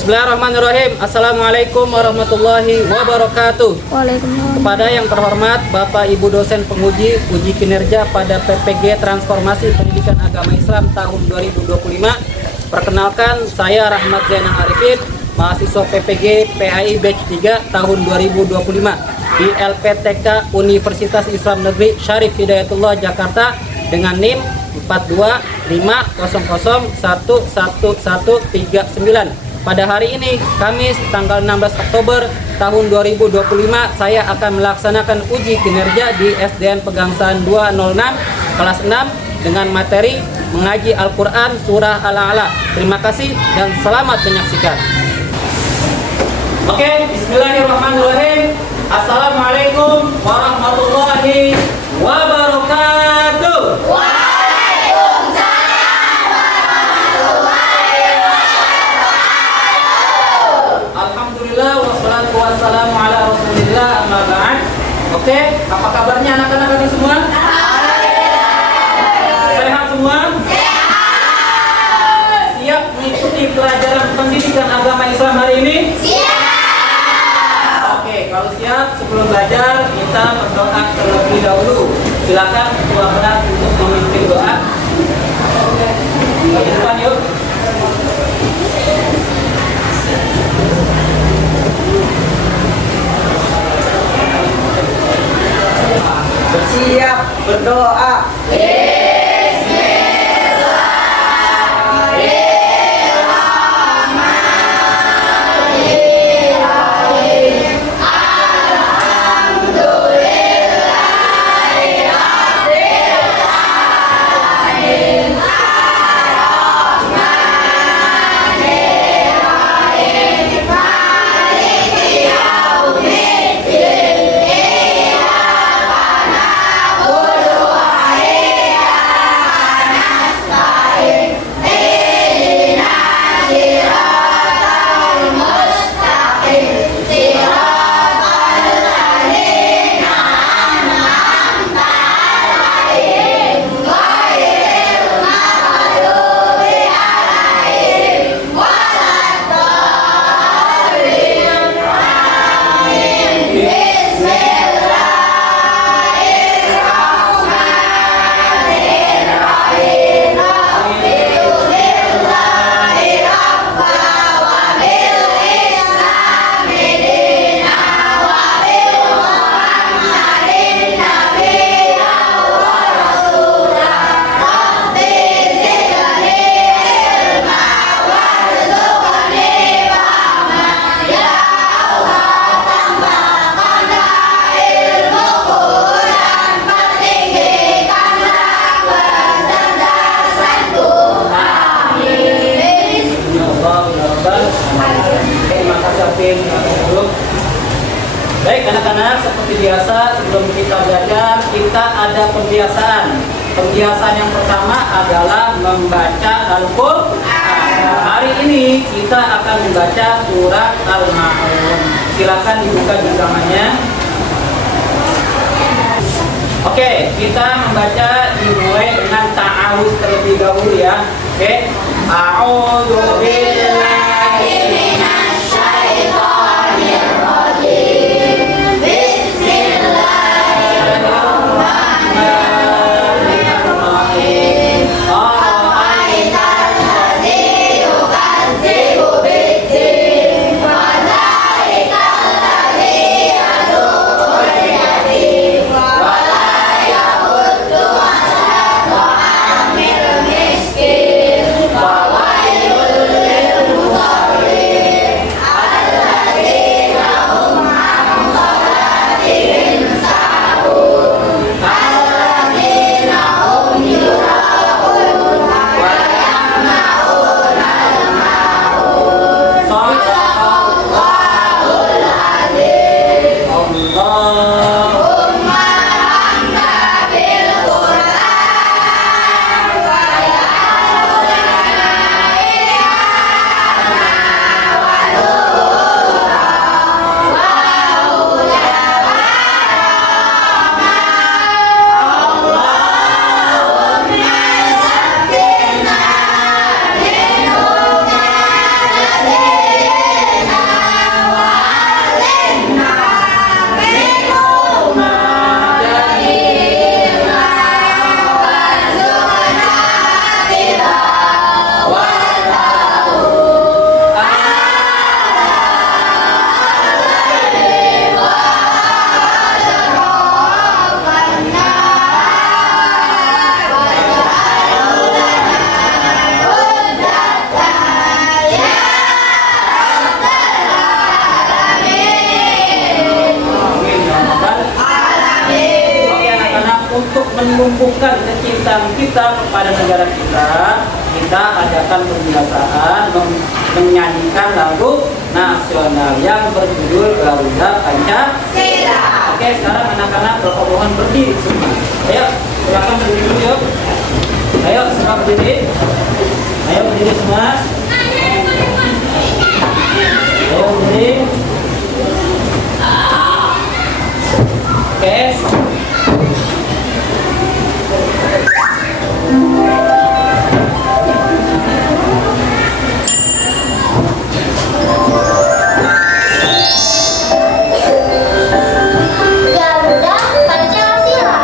Bismillahirrahmanirrahim. Assalamualaikum warahmatullahi wabarakatuh. Waalaikumsalam. Kepada yang terhormat Bapak Ibu dosen penguji uji kinerja pada PPG Transformasi Pendidikan Agama Islam tahun 2025. Perkenalkan, saya Rahmat Zainal Arifin, mahasiswa PPG PAI Batch 3 tahun 2025 di LPTK Universitas Islam Negeri Syarif Hidayatullah Jakarta dengan NIM 425011139. Pada hari ini, Kamis tanggal 16 Oktober tahun 2025, saya akan melaksanakan uji kinerja di SDN Pegangsaan 206 kelas 6 dengan materi mengaji Al-Quran Surah Al-A'la. Terima kasih dan selamat menyaksikan. Oke, bismillahirrahmanirrahim. Assalamualaikum warahmatullahi wabarakatuh. Alhamdulillah wassalatu wassalamu ala rasulillah amma ba'd. Oke, apa kabarnya anak-anak ini semua? Sehat semua? Siap mengikuti pelajaran pendidikan agama Islam hari ini? Oke, kalau siap, sebelum belajar kita berdoa terlebih dahulu. Silakan ketua kelas untuk memimpin doa. Bagi depan yuk. Bersiap berdoa. Baik anak-anak, seperti biasa sebelum kita belajar kita ada pembiasaan. Pembiasaan yang pertama adalah membaca Al-Quran. Hari ini kita akan membaca surat Al-Ma'un. Silakan dibuka juzamanya. Oke, kita membaca dimulai dengan ta'awuz terlebih dahulu ya. Oke, a'udzu billahi minasy syaithanir rajim. Bismillahirrahmanirrahim. Ara'aital ladzi yukadzibu bid-din wa dzalikal ladzi yad'ul yatim wa la yahuddu 'ala ta'amil miskin wa wailul lil menumbuhkan kecintaan kita kepada negara kita adakan kebiasaan menyanyikan lagu nasional yang berjudul Garuda Pancasila. Oke, sekarang anak-anak Bapak mohon berdiri semua. Ayo, silakan berdiri dulu yuk. Ayo, semua berdiri. Ayo berdiri semua. Ayo berdiri. Oke. Garuda Pancasila.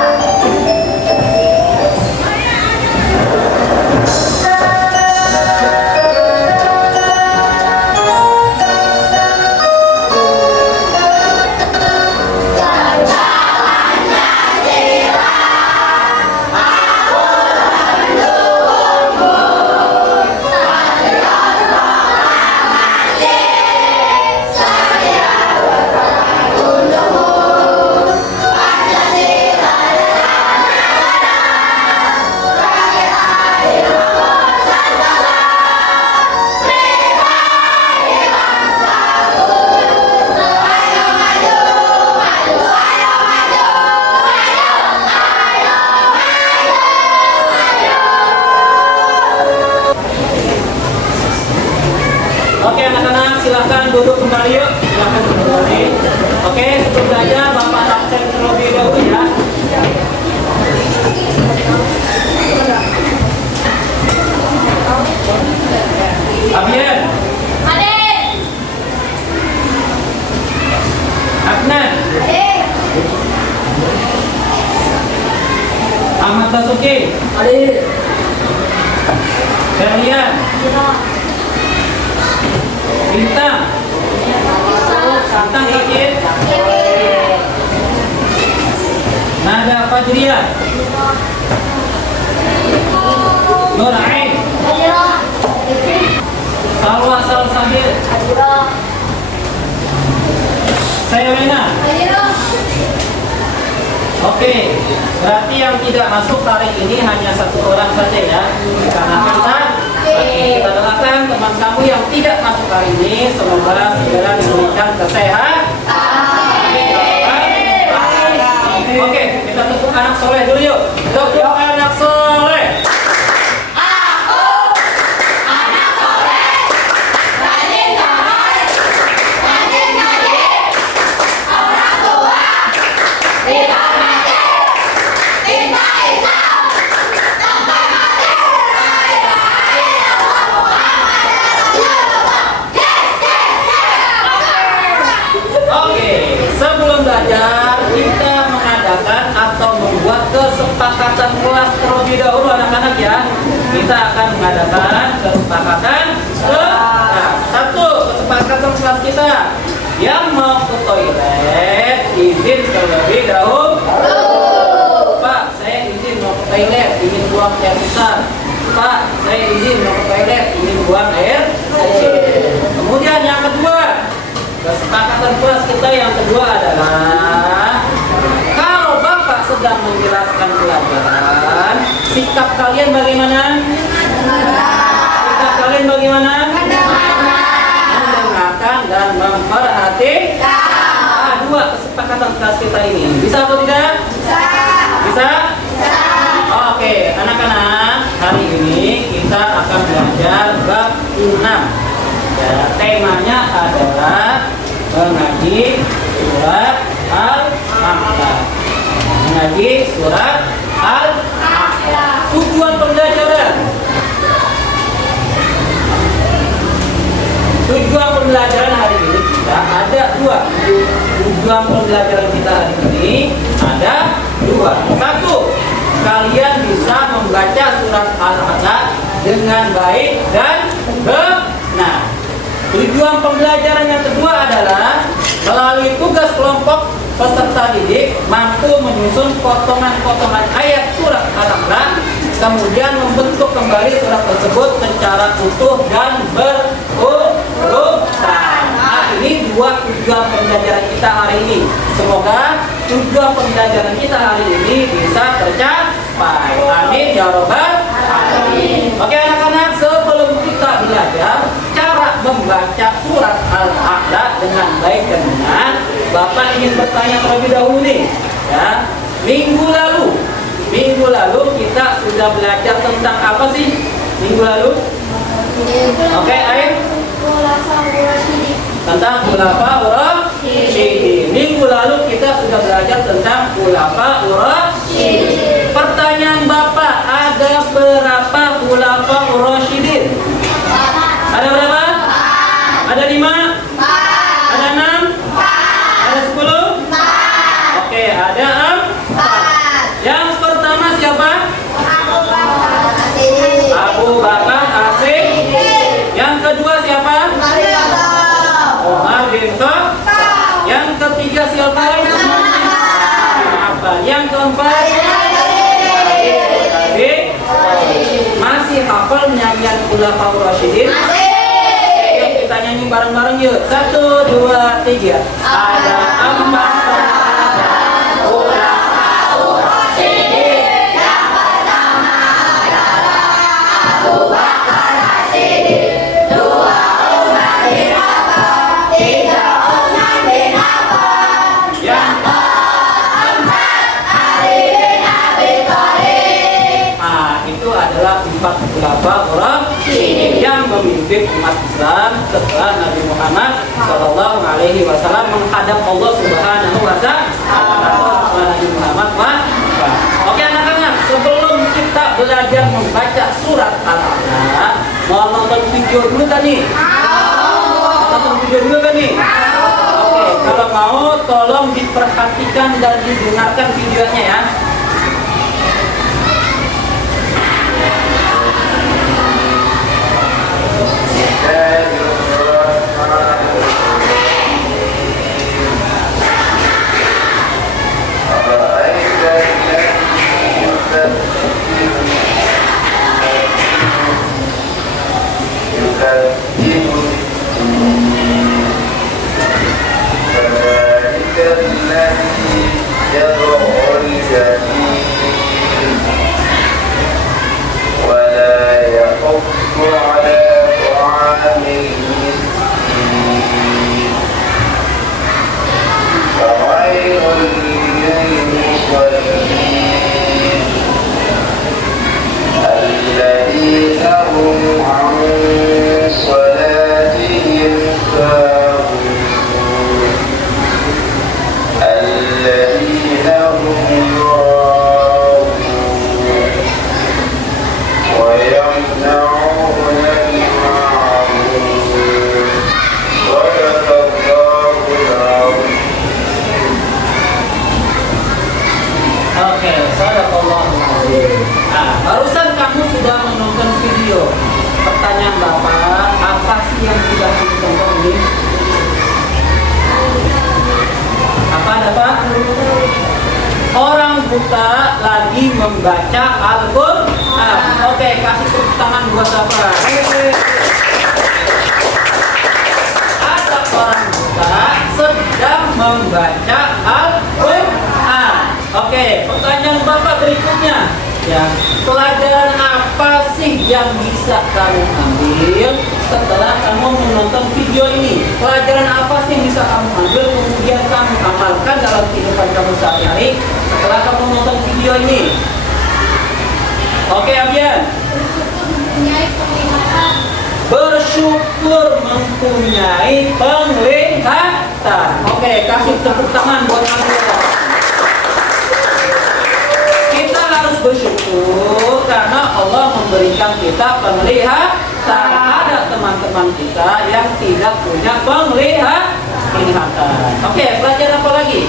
Oke anak-anak silahkan duduk kembali yuk. Silahkan duduk kembali. Oke, sebelum saja Bapak absen terlebih dahulu ya. Abian, Adik. Adnan, Adik. Ahmad Basuki, Adik. Berlian, Bintang, Bintang Sakit, Nada Fajriah, Nur Ain, Salwa Salsabil, saya Wena. Oke, berarti yang tidak masuk hari ini hanya satu orang saja ya. Karena kita doakan teman kamu yang tidak masuk hari ini semoga segera diberikan kesehatan. Oke, kita tepuk anak soleh dulu yuk. Tepuk anak soleh. Oke, sebelum belajar kita mengadakan atau membuat kesepakatan kelas terlebih dahulu anak-anak ya. Kita akan mengadakan kesepakatan satu kesepakatan kelas kita yang mau ke toilet izin terlebih dahulu. Pak, saya izin mau ke toilet, ingin buang air besar. Pak, saya izin mau ke toilet, ingin buang air kecil. Kemudian yang kedua, kesepakatan kelas kita yang kedua adalah kalau Bapak sedang menjelaskan pelajaran, sikap kalian bagaimana? Sikap kalian bagaimana? Mendengarkan dan memperhatikan. Dua kesepakatan kelas kita ini. Bisa atau tidak? Bisa? Oke, anak-anak, hari ini kita akan belajar bab 6. Ya, temanya adalah mengaji surat Al-A'la. Mengaji surat Al-A'la. Tujuan pembelajaran. Tujuan pembelajaran hari ini kita ada dua. Tujuan pembelajaran kita hari ini ada dua. Satu, kalian bisa membaca surat Al-A'la dengan baik dan benar. Tujuan pembelajaran yang kedua adalah melalui tugas kelompok peserta didik mampu menyusun potongan-potongan ayat surat Al-A'la, kemudian membentuk kembali surat tersebut secara utuh dan berurutan. Nah, ini dua tujuan pembelajaran kita hari ini. Semoga tujuan pembelajaran kita hari ini bisa tercapai. sampai. Amin ya robbal alamin. Oke anak-anak, sebelum kita belajar cara membaca surat Al-A'la dengan baik dan benar, Bapak ingin bertanya terlebih dahulu nih, ya. Minggu lalu kita sudah belajar tentang apa sih? Minggu lalu? Oke, Ain? Tentang khulafa ur-rasyidin. Minggu lalu kita sudah belajar tentang khulafa ur-rasyidin. Pertanyaan Bapak, ada berapa khulafa ur-rasyidin? Ada berapa? Ada 5? Ada 6? Ada 10? Oke, ada 4. Yang pertama siapa? Abu Bakar As-Siddiq. Yang kedua siapa? Umar bin Khattab. Yang ketiga siapa? Yang keempat? Masih hafal nyanyian Khulafaur Rasyidin? Yuk kita nyanyi bareng-bareng yuk. 1, 2, 3. Ada 4 Khulafaur Rasyidin. Yang pertama adalah Abu Bakar As-Siddiq. 2 Umar bin Khattab. 3 Utsman bin Affan. Yang keempat Ali bin Abi Thalib. Itu adalah 4 khulafaur rasyidin yang memimpin umat Islam setelah Nabi Muhammad Shallallahu Alaihi Wasallam menghadap Allah Subhanahu Wa Taala. Nabi Muhammad Oke anak-anak, sebelum kita belajar membaca surat Al-A'la, mau nonton video dulu kan nih? Nonton video dulu kan nih? Oke, kalau mau tolong diperhatikan dan didengarkan videonya ya. Barusan kamu sudah menonton video. Pertanyaan Bapak, apa sih yang sudah ditonton ini? Apa ada Pak? Orang buta lagi membaca Al-Quran. Oke, kasih tepuk tangan buat Bapak. Ada orang buta sedang membaca Al-Quran. Oke, pertanyaan Bapak berikutnya. Ya, pelajaran apa sih yang bisa kamu ambil setelah kamu menonton video ini? Pelajaran apa sih yang bisa kamu ambil kemudian kamu amalkan dalam kehidupan kamu sehari-hari setelah kamu menonton video ini? Oke, Abian. Bersyukur mempunyai penglihatan. Oke, kasih tepuk tangan buat Abian. Kita harus bersyukur karena Allah memberikan kita penglihatan. Ada teman-teman kita yang tidak punya penglihatan. Oke, pelajaran apa lagi?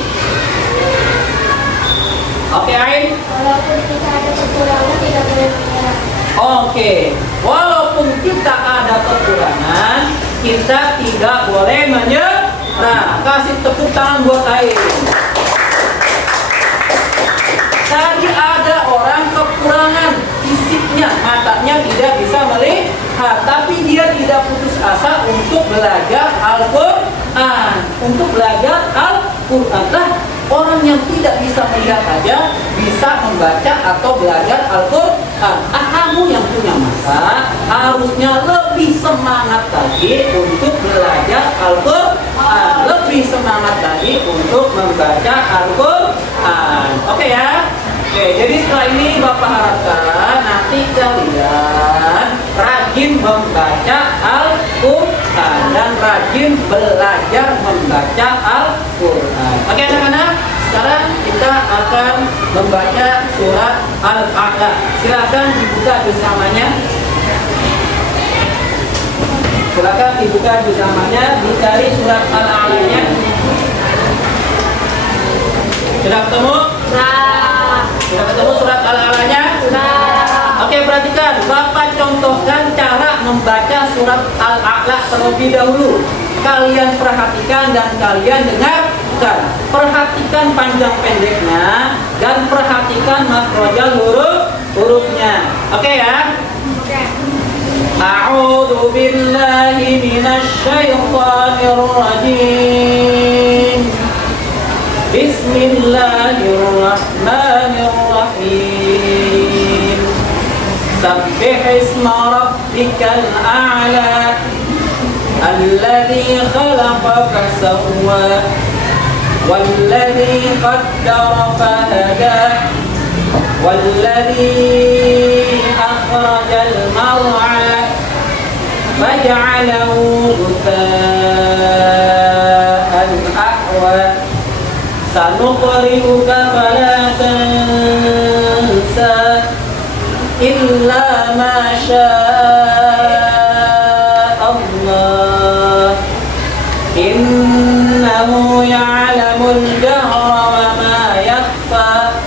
Oke, Ain. Walaupun kita ada kekurangan tidak boleh menyerah. Oke, walaupun kita ada kekurangan, kita tidak boleh menyerah. Kasih tepuk tangan buat Ain. Tadi ada orang kekurangan fisiknya, matanya tidak bisa melihat, tapi dia tidak putus asa untuk belajar Al-Quran. Untuk belajar Al-Quran. Nah, Orang yang tidak bisa melihat aja bisa membaca atau belajar Al-Quran. Kamu yang punya mata harusnya lebih semangat lagi untuk belajar Al-Quran, lebih semangat lagi untuk membaca Al-Quran. Oke ya? Oke, jadi setelah ini Bapak harapkan nanti kalian rajin membaca Al-Quran dan rajin belajar membaca Al-Quran. Oke anak-anak, sekarang kita akan membaca surat Al-A'la. Silakan dibuka bersamanya. Silakan dibuka bersamanya, dicari surat Al-A'lanya. Sudah ketemu? Sudah ketemu surat Al-A'lanya? Oke, perhatikan. Bapak contohkan cara membaca surat Al-A'la terlebih dahulu. Kalian perhatikan dan kalian dengarkan. Perhatikan panjang pendeknya dan perhatikan makrojal hurufnya. Oke ya? A'udzu billahi minasy syaithanir rajim. Bismillahirrahmanirrahim. Sabbih isma rabbikal a'la alladzi khalaqa fasawwa walladzi qaddara fahada walladzi akhrajal mar'a faj'alahu ghutha'an ahwa sanuqri'uka fala tansa illa ma syaa Allah innahu ya'lamul jahra wa ma yakhfa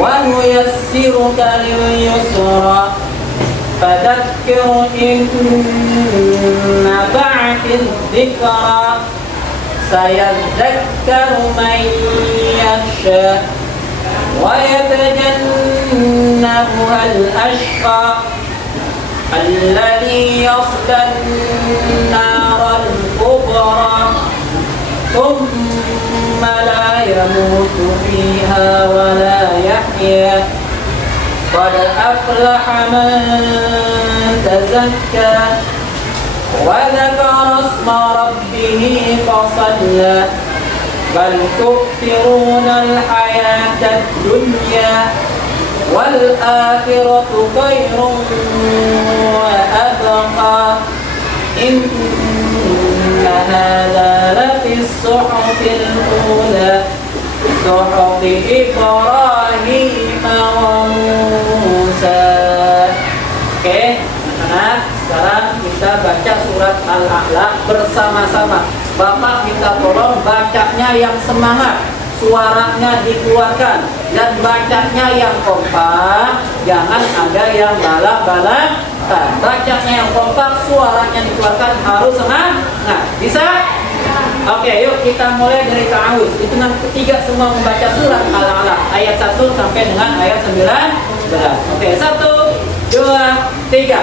wa nuyassiruka lil yusra fadhakkir in nafa'ati dhikra sayadzakkaru man yakhsha wa yatajannabuha al-ashqa alladhi yasla an-nar al-kubra thumma la yamutu fiha wa la yahya qad aflaha man tazakka وذكر اسم ربه فصلى بل تؤثرون الحياة الدنيا والآخرة خير وأبقى إن هذا لفي الصحف الأولى صحف إبراهيم وموسى. Oke, nah sekarang kita baca surat Al-A'la bersama-sama. Bapak minta tolong bacanya yang semangat, suaranya dikeluarkan, dan bacanya yang kompak, jangan ada yang balak-balak. Bacanya yang kompak, suaranya dikeluarkan, harus semangat. Bisa? Oke, yuk kita mulai dari ta'awuz. Hitungan ketiga semua membaca surat Al-A'la ayat 1 sampai dengan ayat 19. Oke, 1, 2, 3.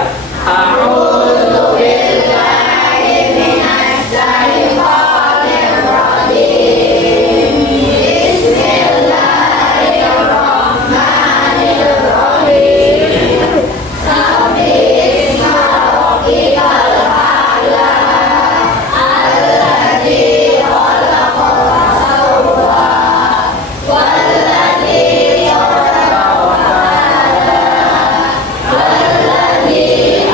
A'udzu billahi minasy syaithanir rajim. Bismillahirrahmanirrahim. Sabbih isma rabbikal a'la alladzi khalaqa fasawwa walladzi qaddara fahada walladzi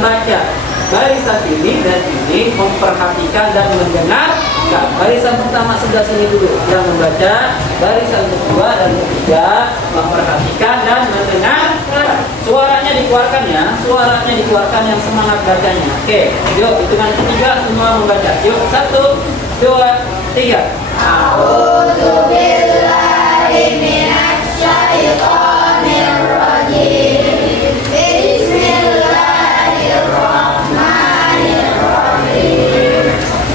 membaca barisan ini dan ini, memperhatikan dan mendengarkan. Barisan pertama sebelah sini dulu yang membaca, barisan kedua dan ketiga memperhatikan dan mendengarkan. Suaranya dikeluarkan ya, suaranya dikeluarkan yang semangat bacanya. Oke, yuk hitungan ketiga semua membaca. Yuk, 1, 2, 3. A'udzu billahi minasy syaithanir rajim. Bismillahirrahmanirrahim.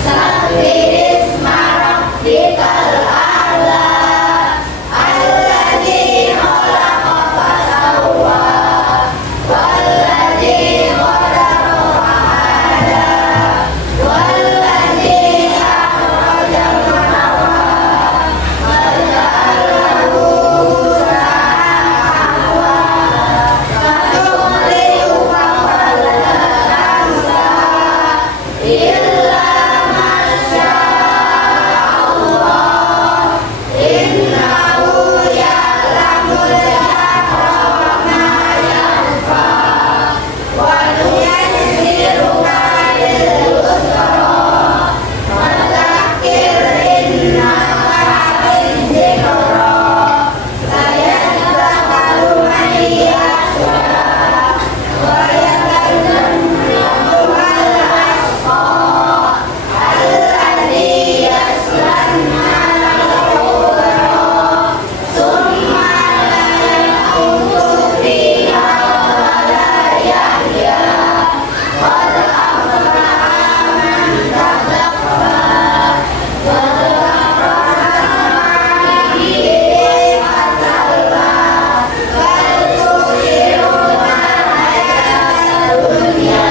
Sabbihisma rabbikal a'la alladzi khalaqa fasawwa walladzi qadara fahada walladzi akhrajal mar'wa faja'alahu sa'ahwa satuqri'u fala tansa illa masya Allah innahu ya'lamul jahra wa ma yakhfa wa nuyassiruka lil yusra fadzakir in nafa'atiz zikra sayadzakkaru man yakhsha wa yatadzakkaruhal ashqa alladzi yaslan naral kubra thumma la yamutu fiha wa la yahya qad aflaha man tazakka wa dzakara rabbih fasalla bal tu'thiruna hayatad dunya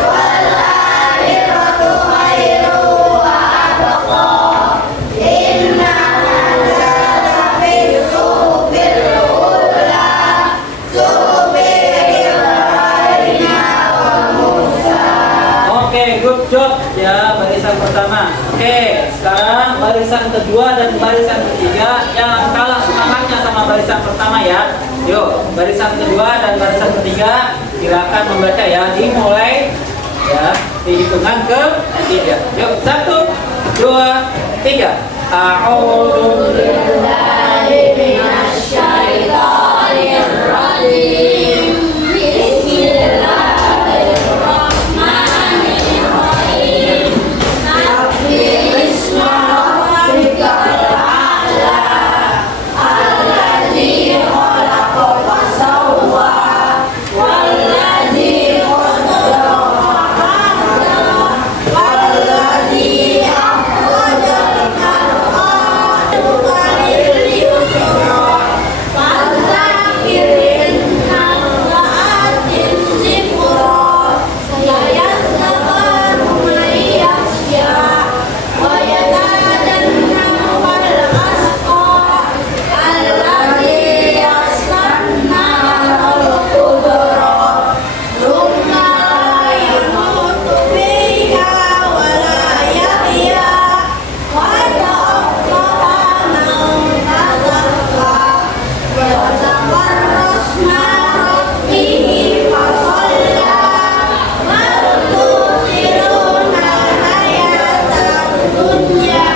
wal akhiratu khairun wa abqa inna hadza lafis suhufil ula suhufi Ibrahim wa Musa. Oke, good job ya barisan pertama. Oke, sekarang barisan kedua dan barisan ketiga yang kalah semangatnya sama barisan pertama ya. Yuk, barisan kedua dan barisan ketiga silakan membaca ya. Dimulai ya, dihitungan ke 3. Yuk, 1, 2, 3. A'udzu Billahi minasy syaithanir rajim. Bismillahirrahmanirrahim. Sabbihisma rabbikal a'la alladzi khalaqa fasawwa walladzi qaddara fahada walladzi akhrajal mar'a lil yusra fadzakir in nafa'atiz zikra sayadzakkaru man yakhsha wa yatadzakkaruhal ashqa alladzi yaslan naral kubra thumma la yamutu fiha wa la yahya qad aflaha man tazakka wa dzakara isma rabbih fasalla bal tu'thiruna hayatad dunya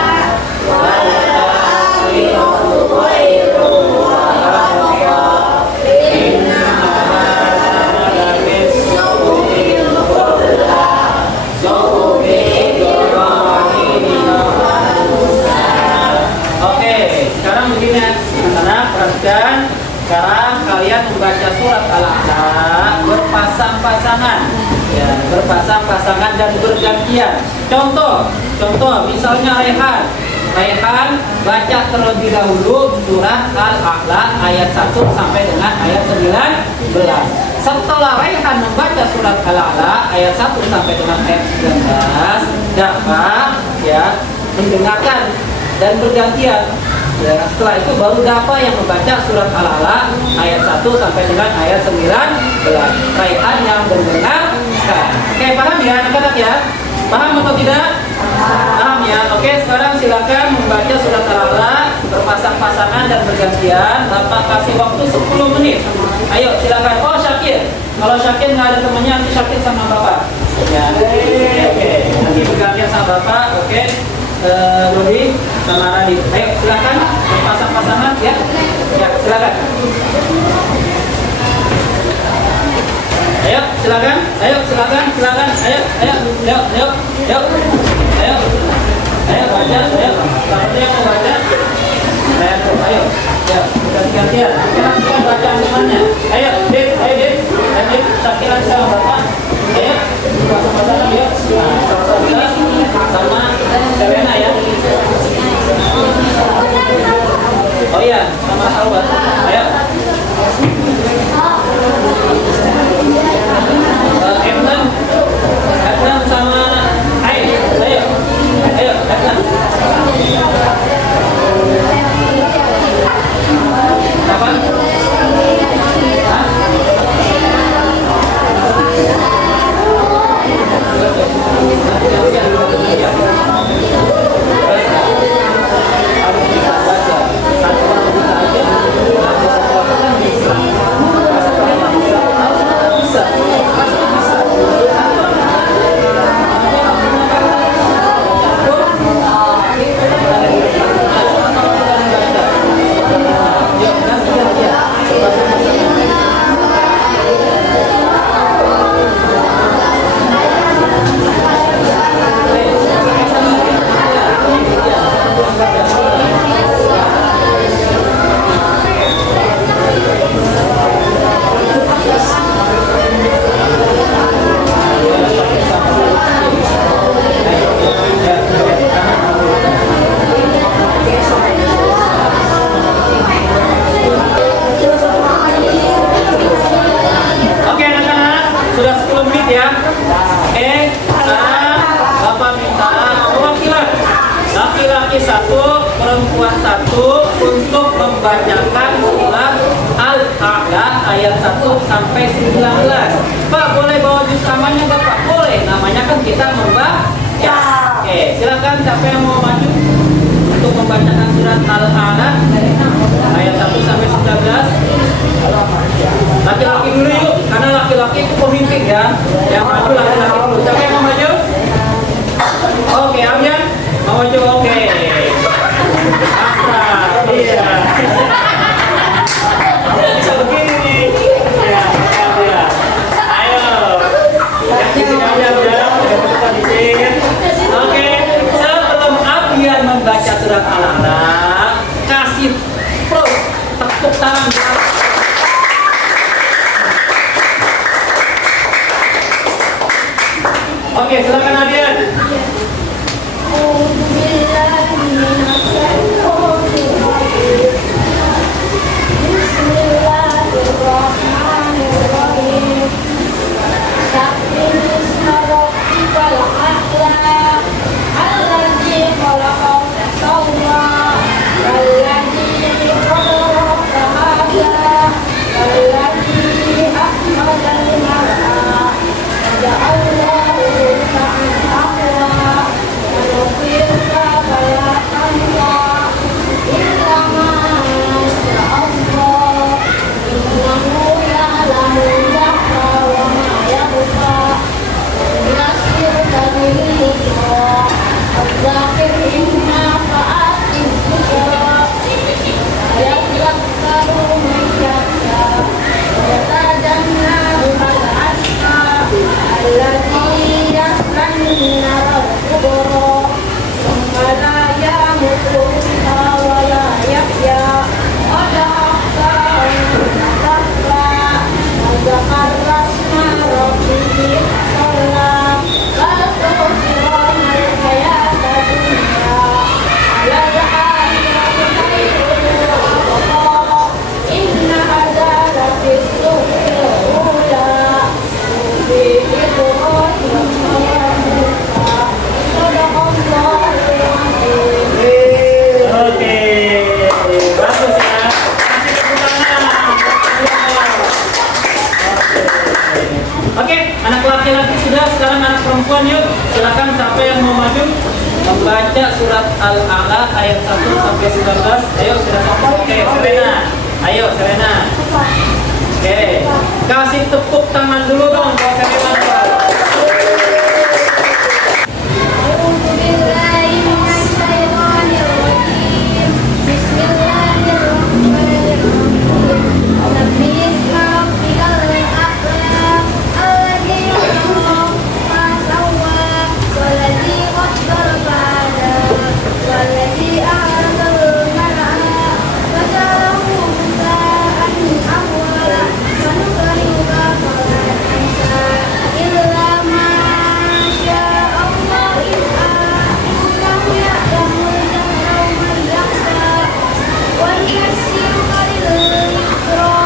wal akhiratu khairun wa abqa inna hadza lafis suhufil ula suhufi Ibrahim wa Musa. Oke, sekarang begini anak-anak, perhatikan. Sekarang kalian membaca surat Al-A'la berpasang-pasangan, ya, berpasang-pasangan dan bergantian. Contoh, misalnya Raihan baca terlebih dahulu surat Al-A'la ayat 1 sampai dengan ayat 19. Setelah Raihan membaca surat Al-A'la ayat 1 sampai dengan ayat 19, dapat ya mendengarkan dan bergantian. Ya, setelah itu baru Dafa yang membaca surat Al-A'la ayat 1 sampai dengan ayat 19. Raihan yang mendengarkan. Oke, paham ya anak-anak ya? Paham atau tidak? Paham ya? Oke, sekarang silakan membaca surat Al-A'la berpasang-pasangan dan bergantian. Bapak kasih waktu 10 menit. Ayo silakan. Oh Syakir. Kalau Syakir nggak ada temannya, nanti Syakir sama Bapak. Ya. Oke. Nanti bergantian sama Bapak. Oke. Dodi sama Radit. Ayo silakan berpasang-pasangan ya. Ya silakan. Ayo silakan. Ayo silakan. Silakan. Ayo. Ayo. Ayo. Ayo. Ayo. Ayo. Ayo baca. Ayo. Siapa yang mau baca? Ayo. Ya, ganti-gantian. Kita baca temannya. Ayo, Dit. Ayo, Dit. Ayo, Dit. Syakir sama Bapak. Ayo. Pasang-pasangan yuk. Nah, sama Serena ya. Oh iya, sama Albert. Ayo. Ednan sama Ayo. Ayo. Ayo, Ednan. Apa? Hah? Perempuan satu untuk membacakan surat Al-A'la ayat 1 sampai 19. Pak, boleh bawa juz namanya Bapak? Boleh, namanya kan kita membaca. Oke, silakan siapa yang mau maju untuk membacakan surat Al-A'la ayat 1 sampai 19. Laki-laki dulu yuk, karena laki-laki itu pemimpin ya. Yang maju laki-laki dulu. Siapa yang mau maju? Oke, Abian mau maju. Oke. Iya. Bisa begini. Ya, ya. Ayo. Yang di sini aja udah. Oke, sebelum Abian membaca surat Al-A'la, kasih plus tepuk tangan. Oke, silakan Abian. Perempuan yuk, silakan siapa yang mau maju membaca surat Al-A'la ayat 1 sampai 19. Ayo silakan. Oke, Serena. Ayo Serena. Oke. tangan dulu dong buat Seniman. أعوذ بالله من الشيطان الرجيم بسم الله الرحمن الرحيم سبح اسم ربك الأعلى الذي خلق فسوى والذي قدر فهدى والذي أخرج المرعى فجعله غثاء أحوى سنقرئك فلا تنسى إلا ما شاء الله إنه يعلم الجهر ومن يخشى ونيسرك لليسرى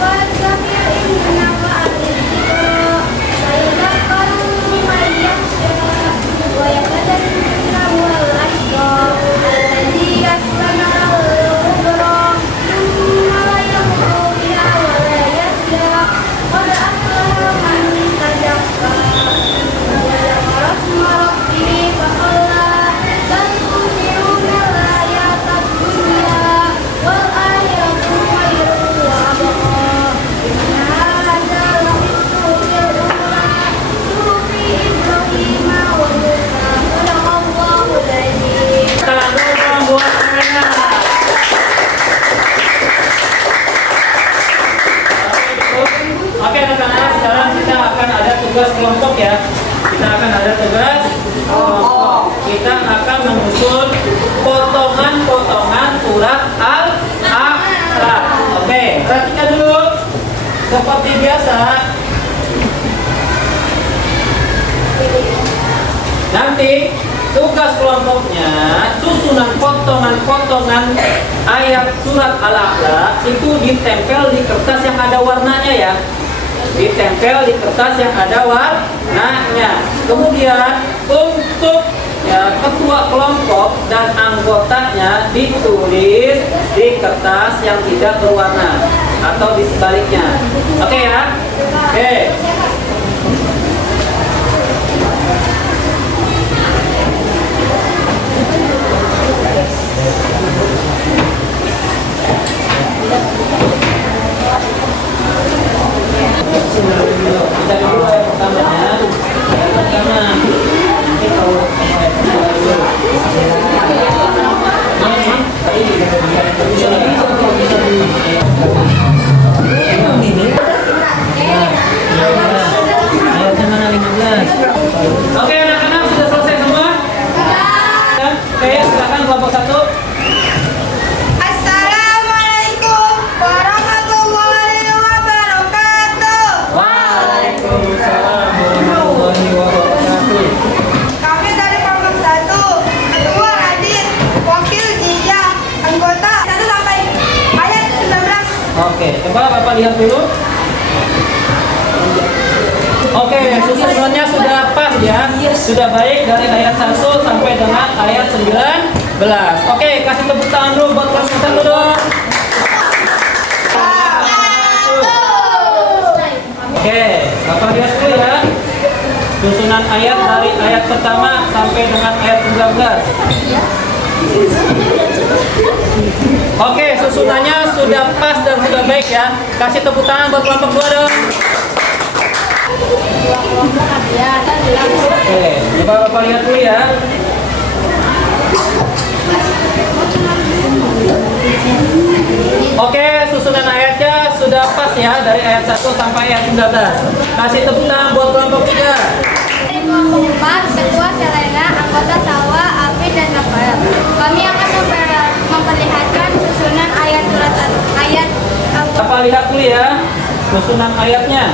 فارتقب إن نفعت الذكرى سيذكر من يخشى ويتجنبها الأشقى الذي يصلى نار الكبرى ثم لا يموت بها ولا يحيا قد أفلح من تزكى وذكر اسم ربه فصلى بل تؤثرون الحياة الدنيا والآخرة خير وأبقى إن هذا لفي الصحف الأولى صحف إبراهيم وموسى صدق الله العظيم. Tangan dulu dong buat Seniman. Oke anak-anak, sekarang kita akan ada tugas kelompok ya. Kita akan ada tugas kelompok. Kita akan menyusun potongan-potongan surat Al-A'raf. Oke, perhatikan dulu. Seperti biasa, nanti tugas kelompoknya susunan potongan-potongan ayat surat Al-A'la itu ditempel di kertas yang ada warnanya ya. Ditempel di kertas yang ada warnanya. Kemudian untuk ya, ketua kelompok dan anggotanya ditulis di kertas yang tidak berwarna atau di sebaliknya. Oke ya? Oke. Kita dulu yang pertamanya. Yang pertama, nanti kalau ayatnya mana 15? Oke anak-anak sudah selesai semua? Oke, silakan kelompok 1. Assalamualaikum warahmatullahi wabarakatuh. Waalaikumsalam warahmatullahi wabarakatuh. Kami dari kelompok 1, Ketua Radit, Wakil Zia, anggota 1 sampai ayat 19. Oke, coba Bapak lihat dulu. Oke, susunannya sudah pas ya. Sudah baik dari ayat 1 sampai dengan ayat 19. Oke, kasih tepuk tangan dulu buat kelompok 1 dong. Oke, Bapak lihat dulu ya. Susunan ayat dari ayat pertama sampai dengan ayat 19. Oke, susunannya sudah pas dan sudah baik ya. Kasih tepuk tangan buat kelompok 2 dong. Oke, coba Bapak lihat dulu ya. Oke, susunan ayatnya sudah pas ya dari ayat 1 sampai ayat 19. Kasih tepuk tangan buat kelompok 3. Kelompok 4, Ketua Selena, anggota Salwa, Afi, dan Rafael. Kami akan memperlihatkan susunan ayat surat ayat Bapak lihat dulu ya susunan ayatnya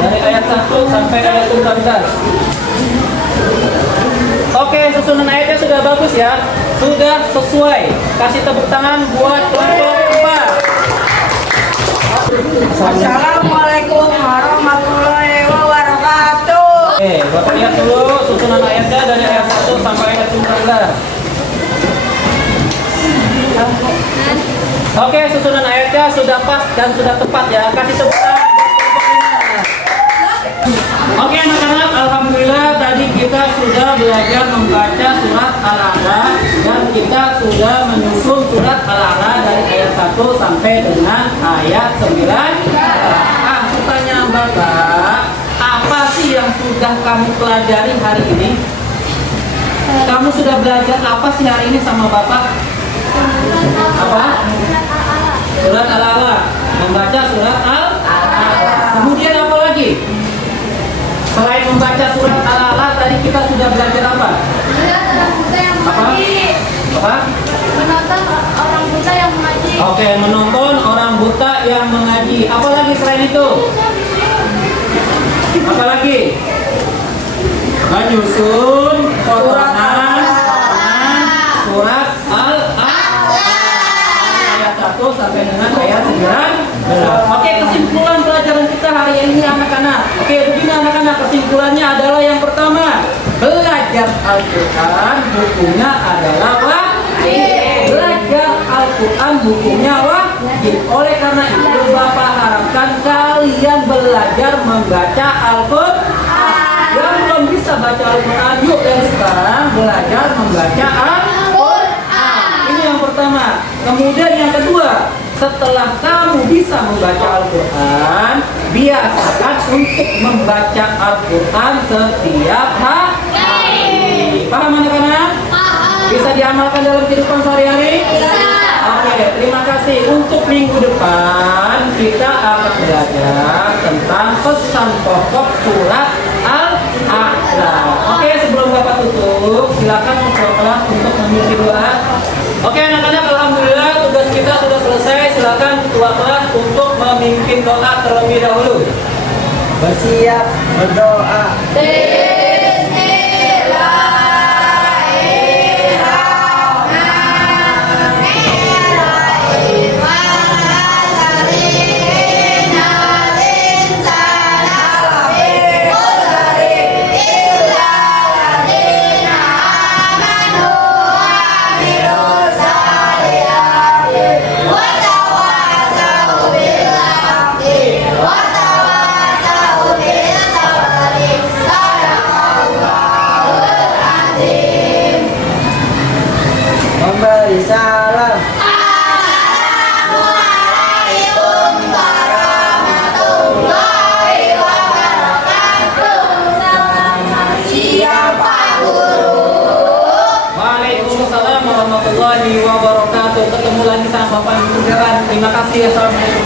dari ayat 1 sampai ayat 19. Oke, susunan ayatnya sudah bagus ya. Sudah sesuai. Kasih tepuk tangan buat kelompok 4. Assalamualaikum warahmatullahi wabarakatuh. Oke, Bapak lihat dulu susunan ayatnya dari ayat 1 sampai ayat 19. Oke, susunan ayatnya sudah pas dan sudah tepat ya. Kasih tepuk tangan buat kelompok 5. Oke anak-anak, alhamdulillah tadi kita sudah belajar membaca surat Al-A'la dan kita sudah menyusun surat Al-A'la dari ayat 1 sampai dengan ayat 9. Pertanyaan Bapak, sudah kamu pelajari hari ini? Kamu sudah belajar apa sih hari ini sama Bapak? Apa? Surat Al-A'la. Membaca surat Al-A'la. Kemudian apa lagi? Selain membaca surat Al-A'la, tadi kita sudah belajar apa? Melihat orang buta yang mengaji. Apa? Menonton orang buta yang mengaji. Oke, menonton orang buta yang mengaji. Apa lagi selain itu? Apa lagi? Menyusun potongan surat Al-A'la ayat 1 sampai dengan ayat 9. Oke, kesimpulan pelajaran kita hari ini anak-anak. Oke, begini anak-anak, kesimpulannya adalah yang pertama, belajar Al-Quran bukunya adalah wajib. Belajar Al-Quran bukunya wajib. Oleh karena itu Bapak harapkan kalian belajar membaca Al-Quran. Yang belum bisa baca Al-Quran, yuk dari sekarang belajar membaca Al-Quran. Ini yang pertama. Kemudian yang kedua, setelah kamu bisa membaca Al-Quran, biasakan untuk membaca Al-Quran setiap hari. Paham anak-anak? Bisa diamalkan dalam kehidupan sehari-hari? Oke, terima kasih. Untuk minggu depan kita akan belajar tentang pesan pokok surat Al-A'la. Oke, sebelum Bapak tutup, silakan kelas untuk memimpin doa. Oke anak-anak, alhamdulillah tugas kita sudah selesai. Silakan ketua kelas untuk memimpin doa terlebih dahulu. Bersiap berdoa. Memberi salam. Waalaikumsalam warahmatullahi wabarakatuh. Ketemu lagi sama Bapak Ibu. Terima kasih. Assalamualaikum.